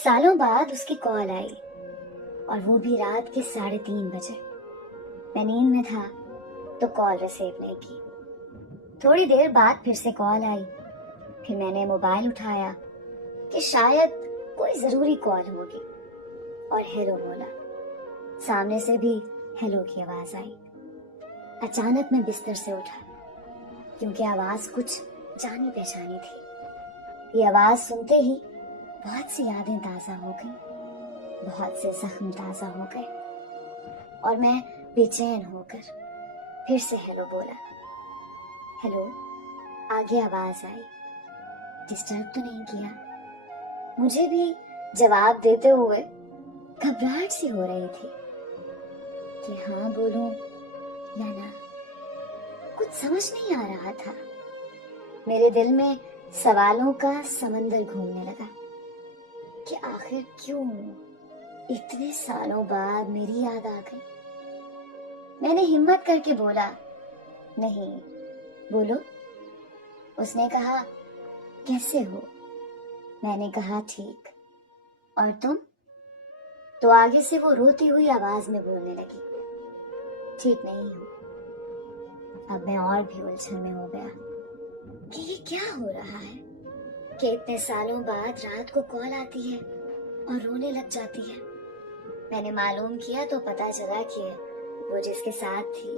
सालों बाद उसकी कॉल आई और वो भी रात के 3:30 बजे। मैं नींद में था तो कॉल रिसीव नहीं की। थोड़ी देर बाद फिर से कॉल आई। फिर मैंने मोबाइल उठाया कि शायद कोई जरूरी कॉल होगी और हेलो बोला। सामने से भी हेलो की आवाज आई। अचानक मैं बिस्तर से उठा क्योंकि आवाज कुछ जानी पहचानी थी। ये आवाज सुनते ही बहुत सी यादें ताजा हो गई, बहुत से जख्म ताजा हो गए और मैं बेचैन होकर फिर से हेलो बोला। हेलो, आगे आवाज आई। डिस्टर्ब तो नहीं किया? मुझे भी जवाब देते हुए घबराहट सी हो रही थी कि हाँ बोलूं या ना। कुछ समझ नहीं आ रहा था। मेरे दिल में सवालों का समंदर घूमने लगा कि आखिर क्यों इतने सालों बाद मेरी याद आ गई। मैंने हिम्मत करके बोला, नहीं, बोलो। उसने कहा, कैसे हो? मैंने कहा, ठीक। और तुम? तो आगे से वो रोती हुई आवाज में बोलने लगी, ठीक नहीं हूं। अब मैं और भी उलझन में हो गया कि ये क्या हो रहा है कि इतने सालों बाद रात को कॉल आती है और रोने लग जाती है। मैंने मालूम किया तो पता चला कि वो जिसके साथ थी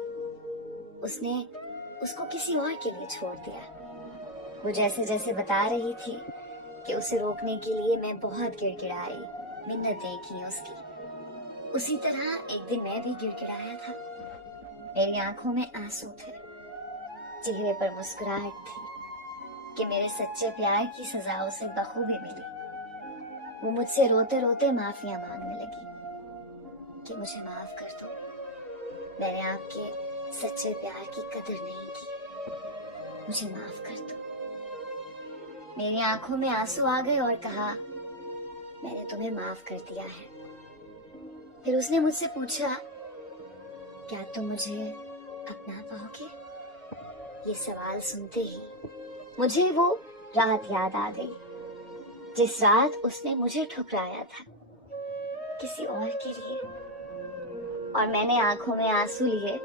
उसने उसको किसी और के लिए छोड़ दिया। वो जैसे जैसे बता रही थी कि उसे रोकने के लिए मैं बहुत गिड़गिड़ाई, मिन्नतें की उसकी। उसी तरह एक दिन मैं भी गिड़गिड़ाया था। मेरी आंखों में आंसू थे, चेहरे पर मुस्कुराहट थी कि मेरे सच्चे प्यार की सजा उसे बखूबी मिली। वो मुझसे रोते रोते माफिया मांगने लगी कि मुझे माफ कर दो, मैंने आपके सच्चे प्यार की कदर नहीं की, मुझे माफ कर दो। मेरी आंखों में आंसू आ गए और कहा, मैंने तुम्हें माफ कर दिया है। फिर उसने मुझसे पूछा, क्या तुम मुझे अपना पाओगे? ये सवाल सुनते ही मुझे वो रात याद आ गई जिस रात उसने मुझे ठुकराया था किसी और के लिए। और मैंने आंखों में आंसू लिए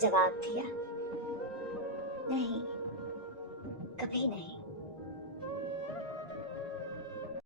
जवाब दिया, नहीं, कभी नहीं।